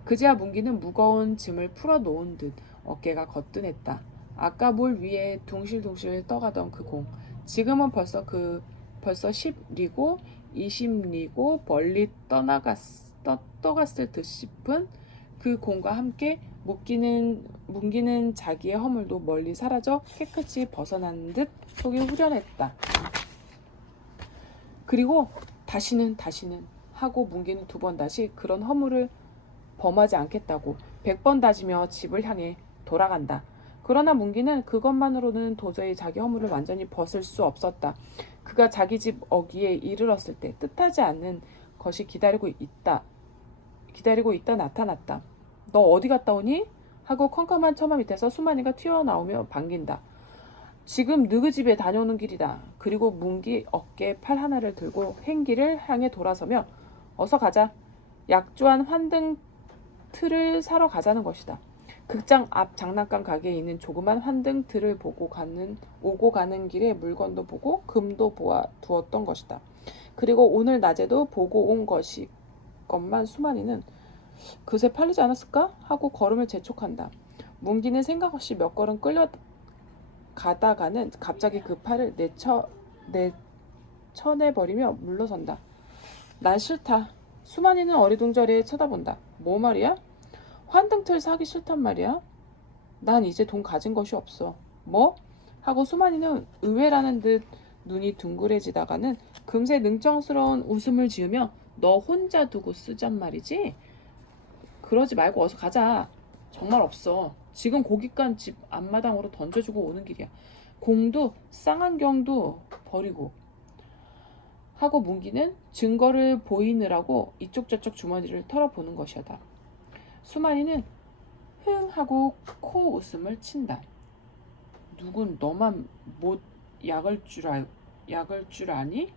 그제야 문기는 무거운 짐을 풀어놓은 듯 어깨가 거뜬했다. 아까 물 위에 둥실둥실 떠가던 그 공, 지금은 벌써 10리고 20리고 멀리 떠갔을 듯 싶은 그 공과 함께 문기는 자기의 허물도 멀리 사라져 깨끗이 벗어난 듯 속이 후련했다. 그리고 다시는 하고 문기는 2번 다시 그런 허물을 범하지 않겠다고 100번 다지며 집을 향해 돌아간다. 그러나 문기는 그것만으로는 도저히 자기 허물을 완전히 벗을 수 없었다. 그가 자기 집 어귀에 이르렀을 때 뜻하지 않는 것이 기다리고 있다 나타났다. 너 어디 갔다 오니? 하고 컴컴한 처마 밑에서 수만이가 튀어나오며 반긴다. 지금 너희 집에 다녀오는 길이다. 그리고 문기 어깨에 팔 하나를 들고 행길을 향해 돌아서며 어서 가자. 약조한 환등 틀을 사러 가자는 것이다. 극장 앞 장난감 가게에 있는 조그만 환등 틀을 오고 가는 길에 물건도 보고 금도 보아 두었던 것이다. 그리고 오늘 낮에도 보고 온 것만 수만이는 그새 팔리지 않았을까? 하고 걸음을 재촉한다. 문기는 생각 없이 몇 걸음 끌려가다가는 갑자기 그 팔을 내쳐내버리며 물러선다. 난 싫다. 수만이는 어리둥절해 쳐다본다. 뭐 말이야? 환등틀 사기 싫단 말이야? 난 이제 돈 가진 것이 없어. 뭐? 하고 수만이는 의외라는 듯 눈이 둥그레지다가는 금세 능청스러운 웃음을 지으며 너 혼자 두고 쓰잔 말이지? 그러지 말고 어서 가자. 정말 없어. 지금 고깃간 집 앞마당으로 던져주고 오는 길이야. 공도 쌍안경도 버리고. 하고 문기는 증거를 보이느라고 이쪽 저쪽 주머니를 털어보는 것이다. 수만이는 흥 하고 코 웃음을 친다. 누군 너만 못 약을 줄 아니?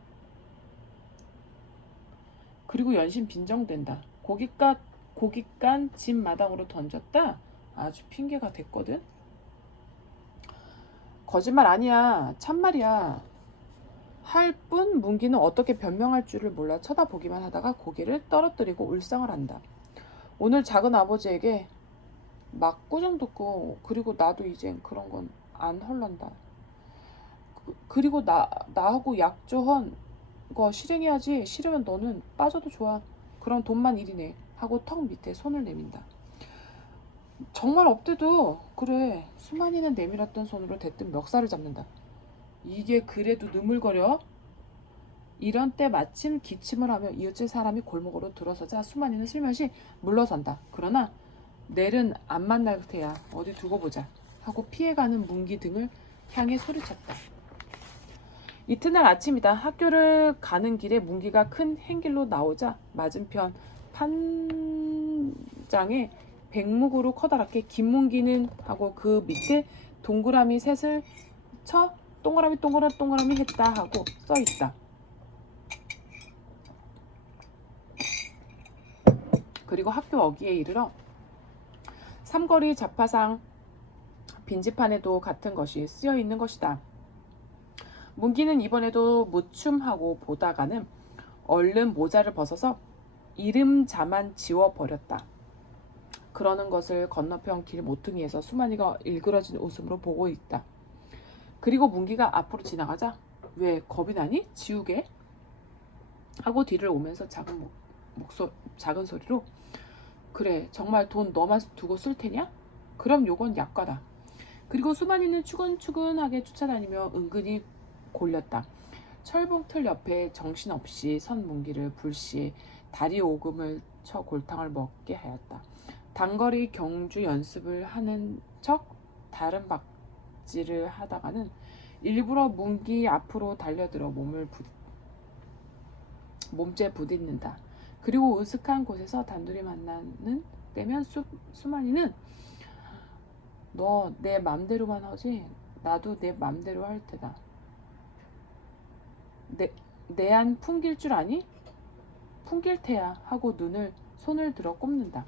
그리고 연신 빈정댄다. 고깃간 집 마당으로 던졌다. 아주 핑계가 됐거든. 거짓말 아니야. 참말이야. 할 뿐 문기는 어떻게 변명할 줄을 몰라 쳐다보기만 하다가 고개를 떨어뜨리고 울상을 한다. 오늘 작은 아버지에게 막 꾸중 듣고 그리고 나도 이젠 그런 건 안 헐란다. 그리고 나하고 약조한 거 실행해야지. 싫으면 너는 빠져도 좋아. 그럼 돈만 일이네. 하고 턱 밑에 손을 내민다. 정말 없대도 그래. 수만이는 내밀었던 손으로 대뜸 멱살을 잡는다. 이게 그래도 느물거려? 이런 때 마침 기침을 하며 이웃집 사람이 골목으로 들어서자 수만이는 슬며시 물러선다. 그러나 내일은 안 만날 테야. 어디 두고 보자. 하고 피해가는 문기 등을 향해 소리쳤다. 이튿날 아침이다. 학교를 가는 길에 문기가 큰 행길로 나오자 맞은편 판장에 백묵으로 커다랗게 김문기는 하고 그 밑에 동그라미 셋을 쳐 동그라미 동그라미 했다 하고 써있다. 그리고 학교 어귀에 이르러 삼거리 자파상 빈지판에도 같은 것이 쓰여 있는 것이다. 문기는 이번에도 무춤하고 보다가는 얼른 모자를 벗어서 이름자만 지워버렸다. 그러는 것을 건너편 길 모퉁이에서 수만이가 일그러진 웃음으로 보고 있다. 그리고 문기가 앞으로 지나가자 왜 겁이 나니? 지우개? 하고 뒤를 오면서 작은 소리로 그래 정말 돈 너만 두고 쓸 테냐? 그럼 요건 약과다. 그리고 수만이는 추근추근하게 쫓아다니며 은근히 골렸다. 철봉틀 옆에 정신없이 선 문기를 불시에 다리 오금을 쳐 골탕을 먹게 하였다. 단거리 경주 연습을 하는 척 다른 박질을 하다가는 일부러 문기 앞으로 달려들어 몸째 부딪는다. 그리고 으슥한 곳에서 단둘이 만나는 때면 수만이는 너 내 맘대로만 하지 나도 내 맘대로 할 테다. 내 안 풍길 줄 아니? 풍길 테야 하고 손을 들어 꼽는다.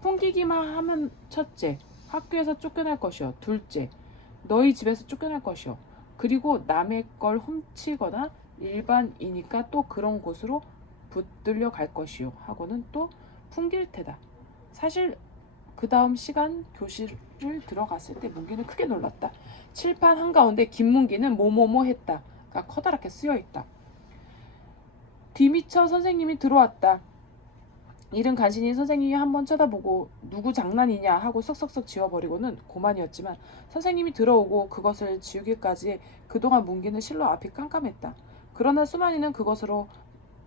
풍기기만 하면 첫째, 학교에서 쫓겨날 것이요. 둘째, 너희 집에서 쫓겨날 것이요. 그리고 남의 걸 훔치거나 일반이니까 또 그런 곳으로 붙들려 갈 것이요. 하고는 또 풍길 테다. 사실 그 다음 시간 교실을 들어갔을 때 문기는 크게 놀랐다. 칠판 한가운데 김문기는 뭐뭐뭐 했다가 커다랗게 쓰여있다. 뒤미처 선생님이 들어왔다. 이른 간신히 선생님이 한번 쳐다보고 누구 장난이냐 하고 석석석 지워버리고는 고만이었지만 선생님이 들어오고 그것을 지우기까지 그동안 문기는 실로 앞이 깜깜했다. 그러나 수만이는 그것으로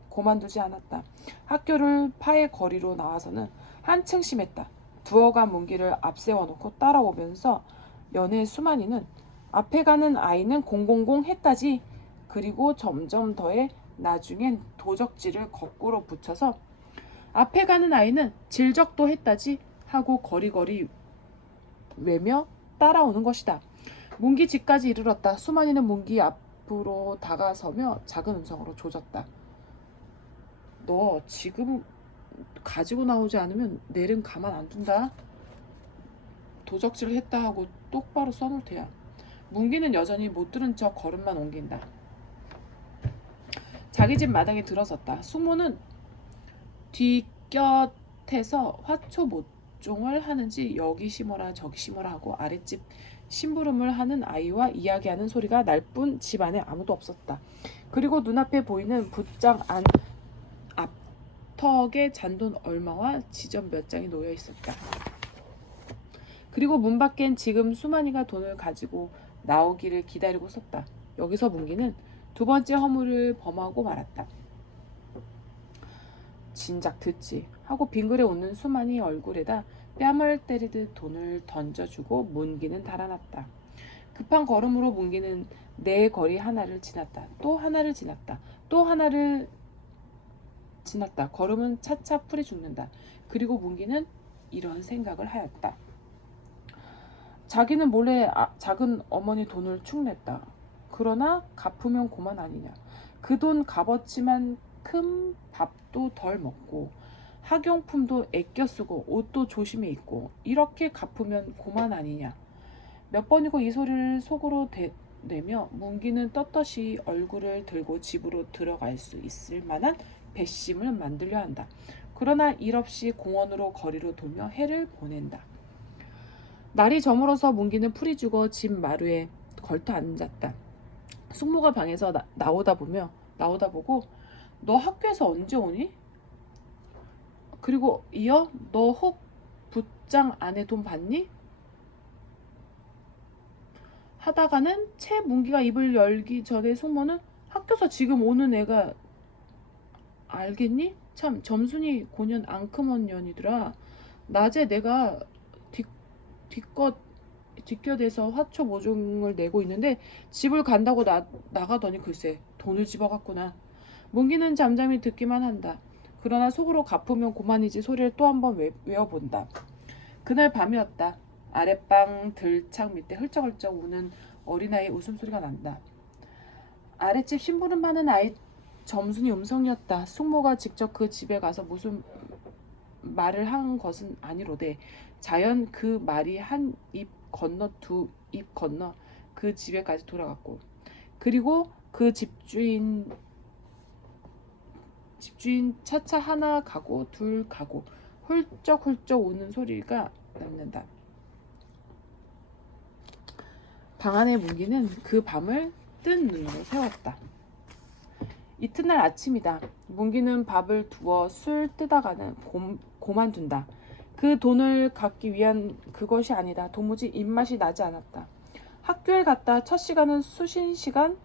고만두지 않았다. 학교를 파의 거리로 나와서는 한층 심했다. 두어간 문기를 앞세워놓고 따라오면서 연애 수만이는 앞에 가는 아이는 000 했다지. 그리고 점점 더해 나중엔 도적지를 거꾸로 붙여서 앞에 가는 아이는 질적도 했다지 하고 거리거리 외며 따라오는 것이다. 문기 집까지 이르렀다. 수만이는 문기 앞으로 다가서며 작은 음성으로 조졌다. 너 지금 가지고 나오지 않으면 내일은 가만 안 둔다. 도적질을 했다 하고 똑바로 써놓을 테야. 문기는 여전히 못 들은 척 걸음만 옮긴다. 자기 집 마당에 들어섰다. 숙모는 뒷곁에서 화초못종을 하는지 여기 심어라 저기 심어라 하고 아랫집 심부름을 하는 아이와 이야기하는 소리가 날 뿐 집 안에 아무도 없었다. 그리고 눈앞에 보이는 붓장 안 앞턱에 잔돈 얼마와 지점 몇 장이 놓여 있었다. 그리고 문 밖엔 지금 수만이가 돈을 가지고 나오기를 기다리고 섰다. 여기서 문기는 두 번째 허물을 범하고 말았다. 진작 듣지 하고 빙그레 웃는 수만이 얼굴에다 뺨을 때리듯 돈을 던져주고 문기는 달아났다. 급한 걸음으로 문기는 네 거리 하나를 지났다. 또 하나를 지났다. 또 하나를 지났다. 걸음은 차차 풀이 죽는다. 그리고 문기는 이런 생각을 하였다. 자기는 몰래 작은 어머니 돈을 축냈다. 그러나 갚으면 고만 아니냐. 그 돈 값어치만 큰 밥도 덜 먹고 학용품도 아껴 쓰고 옷도 조심히 입고 이렇게 갚으면 고만 아니냐. 몇 번이고 이 소리를 속으로 내며 문기는 떳떳이 얼굴을 들고 집으로 들어갈 수 있을 만한 배심을 만들려 한다. 그러나 일 없이 공원으로 거리로 돌며 해를 보낸다. 날이 저물어서 문기는 풀이 죽어 집 마루에 걸터 앉았다. 숙모가 방에서 나오다 보고 너 학교에서 언제 오니? 그리고 이어 너 혹 붓장 안에 돈 받니? 하다가는 채 문기가 입을 열기 전에 숙모는 학교서 지금 오는 애가 알겠니? 참 점순이 고년 앙큼한 년이더라. 낮에 내가 뒷, 뒷것 뒷곁에서 화초 모종을 내고 있는데 집을 간다고 나가더니 글쎄 돈을 집어갔구나. 문기는 잠잠히 듣기만 한다. 그러나 속으로 갚으면 고만이지 소리를 또 한 번 외워본다. 그날 밤이었다. 아랫방 들창 밑에 훌쩍훌쩍 우는 어린아이 웃음소리가 난다. 아랫집 심부름 하는 아이 점순이 음성이었다. 숙모가 직접 그 집에 가서 무슨 말을 한 것은 아니로되 자연 그 말이 한 입 건너 두 입 건너 그 집에까지 돌아갔고 그리고 그 집주인 차차 하나 가고 둘 가고 훌쩍훌쩍 우는 소리가 남는다. 방 안의 문기는 그 밤을 뜬 눈으로 세웠다. 이튿날 아침이다. 문기는 밥을 두어 술 뜨다가는 고만둔다. 그 돈을 갚기 위한 그것이 아니다. 도무지 입맛이 나지 않았다. 학교에 갔다. 첫 시간은 수신 시간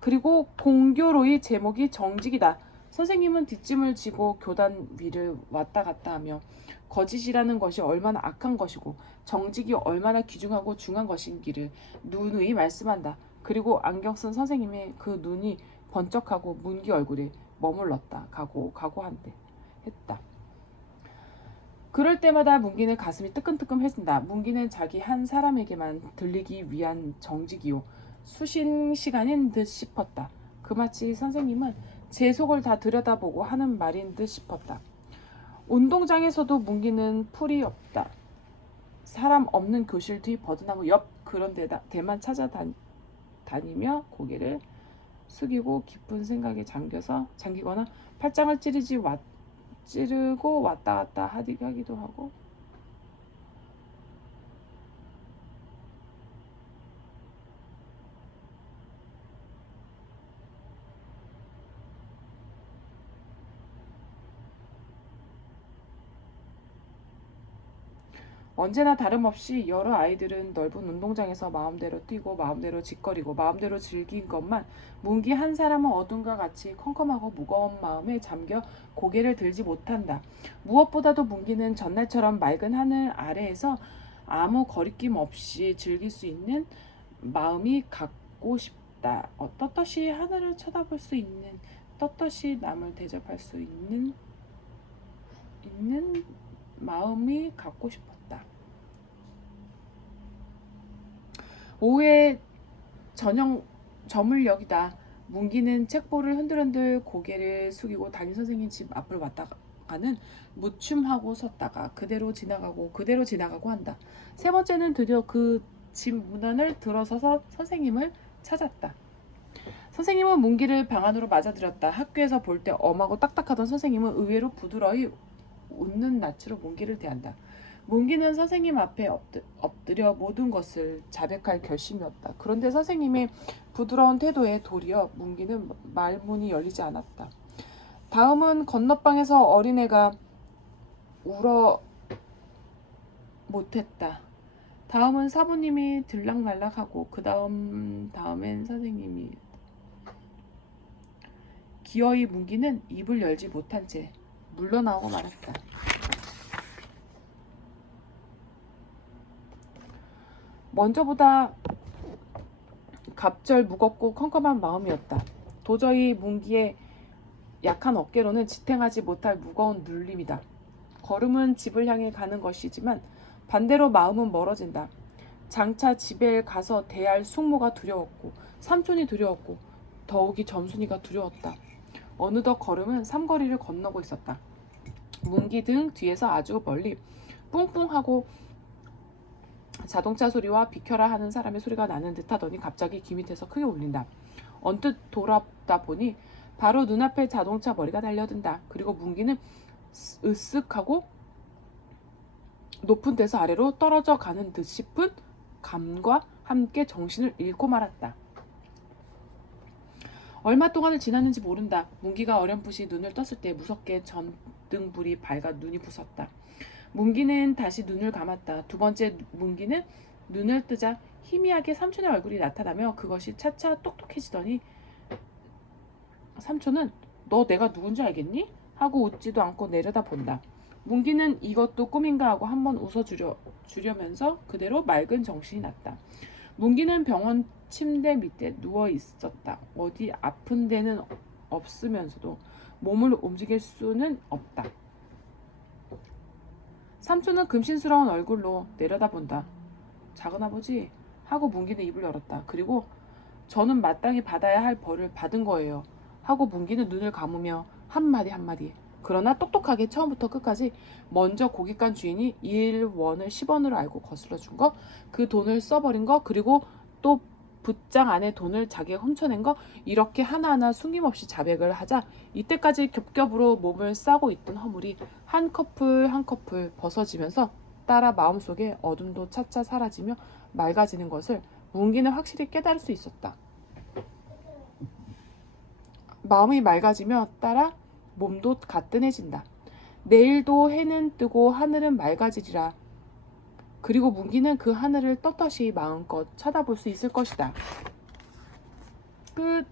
그리고 공교로이 제목이 정직이다. 선생님은 뒷짐을 지고 교단 위를 왔다 갔다 하며 거짓이라는 것이 얼마나 악한 것이고 정직이 얼마나 귀중하고 중한 것인기를 누누이 말씀한다. 그리고 안경 쓴 선생님의 그 눈이 번쩍하고 문기 얼굴에 머물렀다. 각오한데 했다. 그럴 때마다 문기는 가슴이 뜨끔뜨끔해진다. 문기는 자기 한 사람에게만 들리기 위한 정직이요 수신 시간인 듯 싶었다. 그마치 선생님은 제 속을 다 들여다보고 하는 말인 듯 싶었다. 운동장에서도 문기는 풀이 없다. 사람 없는 교실 뒤 버드나무 옆 그런 데만 찾아다니며 고개를 숙이고 깊은 생각에 잠기거나 팔짱을 찌르고 왔다 갔다 하기도 하고 언제나 다름없이 여러 아이들은 넓은 운동장에서 마음대로 뛰고 마음대로 짓거리고 마음대로 즐긴 것만 문기 한 사람은 어둠과 같이 컴컴하고 무거운 마음에 잠겨 고개를 들지 못한다. 무엇보다도 문기는 전날처럼 맑은 하늘 아래에서 아무 거리낌 없이 즐길 수 있는 마음이 갖고 싶다. 떳떳이 하늘을 쳐다볼 수 있는 떳떳이 남을 대접할 수 있는 마음이 갖고 싶었다. 오후에 저녁 저물녘이다. 문기는 책보를 흔들흔들 고개를 숙이고 담임 선생님 집 앞을 왔다가는 무춤하고 섰다가 그대로 지나가고 한다. 세 번째는 드디어 그 집 문안을 들어서서 선생님을 찾았다. 선생님은 문기를 방 안으로 맞아들였다. 학교에서 볼 때 엄하고 딱딱하던 선생님은 의외로 부드러이 웃는 낯으로 문기를 대한다. 문기는 선생님 앞에 엎드려 모든 것을 자백할 결심이었다. 그런데 선생님의 부드러운 태도에 도리어 문기는 말문이 열리지 않았다. 다음은 건너방에서 어린애가 울어 못했다. 다음은 사부님이 들락날락하고 다음엔 선생님이 기어이 문기는 입을 열지 못한 채 물러나오고 말았다. 먼저보다 갑절 무겁고 컴컴한 마음이었다. 도저히 문기의 약한 어깨로는 지탱하지 못할 무거운 눌림이다. 걸음은 집을 향해 가는 것이지만 반대로 마음은 멀어진다. 장차 집에 가서 대할 숙모가 두려웠고 삼촌이 두려웠고 더욱이 점순이가 두려웠다. 어느덧 걸음은 삼거리를 건너고 있었다. 문기 등 뒤에서 아주 멀리 뿡뿡하고 자동차 소리와 비켜라 하는 사람의 소리가 나는 듯하더니 갑자기 귀 밑에서 크게 울린다. 언뜻 돌아다 보니 바로 눈앞에 자동차 머리가 달려든다. 그리고 문기는 으쓱하고 높은 데서 아래로 떨어져 가는 듯 싶은 감과 함께 정신을 잃고 말았다. 얼마 동안을 지났는지 모른다. 문기가 어렴풋이 눈을 떴을 때 무섭게 전등불이 밝아 눈이 부쉈다. 문기는 다시 눈을 감았다. 두 번째 문기는 눈을 뜨자 희미하게 삼촌의 얼굴이 나타나며 그것이 차차 똑똑해지더니 삼촌은 너 내가 누군지 알겠니? 하고 웃지도 않고 내려다본다. 문기는 이것도 꿈인가 하고 한번 웃어주려면서 그대로 맑은 정신이 났다. 문기는 병원 침대 밑에 누워 있었다. 어디 아픈 데는 없으면서도 몸을 움직일 수는 없다. 삼촌은 금신스러운 얼굴로 내려다본다. 작은아버지 하고 문기는 입을 열었다. 그리고 저는 마땅히 받아야 할 벌을 받은 거예요. 하고 문기는 눈을 감으며 한마디 한마디. 그러나 똑똑하게 처음부터 끝까지 먼저 고깃간 주인이 1원을 10원으로 알고 거슬러 준 거, 그 돈을 써버린 거, 그리고 또 붓장 안에 돈을 자기가 훔쳐낸 거, 이렇게 하나하나 숨김없이 자백을 하자 이때까지 겹겹으로 몸을 싸고 있던 허물이 한 커플 한 커플 벗어지면서 따라 마음속에 어둠도 차차 사라지며 맑아지는 것을 문기는 확실히 깨달을 수 있었다. 마음이 맑아지며 따라 몸도 가뿐해진다. 내일도 해는 뜨고 하늘은 맑아지리라. 그리고 문기는 그 하늘을 떳떳이 마음껏 쳐다볼 수 있을 것이다. 끝.